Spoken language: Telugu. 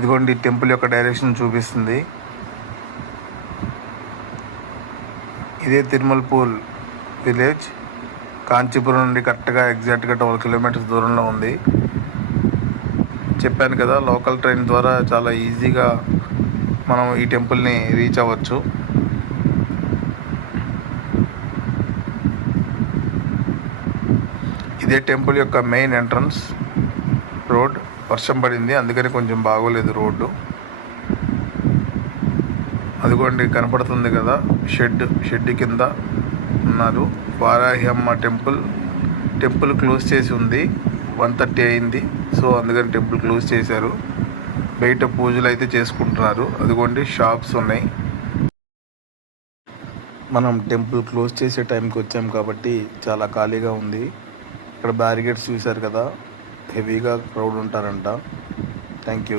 ఇదిగోండి టెంపుల్ యొక్క డైరెక్షన్ చూపిస్తుంది. ఇదే తిరుమల్పూర్ విలేజ్. కాంచీపురం నుండి కరెక్ట్గా ఎగ్జాక్ట్గా 12 కిలోమీటర్స్ దూరంలో ఉంది. చెప్పాను కదా, లోకల్ ట్రైన్ ద్వారా చాలా ఈజీగా మనం ఈ టెంపుల్ని రీచ్ అవ్వచ్చు. ఇదే టెంపుల్ యొక్క మెయిన్ ఎంట్రన్స్ రోడ్. వర్షం పడింది, అందుకని కొంచెం బాగోలేదు రోడ్డు. అదిగోండి కనపడుతుంది కదా షెడ్ కింద ఉన్నారు. వారాహి అమ్మ టెంపుల్ క్లోజ్ చేసి ఉంది. 1:30 అయింది. సో అందుకని టెంపుల్ క్లోజ్ చేశారు. బయట పూజలు అయితే చేసుకుంటున్నారు. అదిగోండి షాప్స్ ఉన్నాయి. మనం టెంపుల్ క్లోజ్ చేసే టైంకి వచ్చాం కాబట్టి చాలా ఖాళీగా ఉంది. ఇక్కడ బ్యారికేడ్స్ చూశారు కదా, హెవీగా క్రౌడ్ ఉంటారంట. Thank you.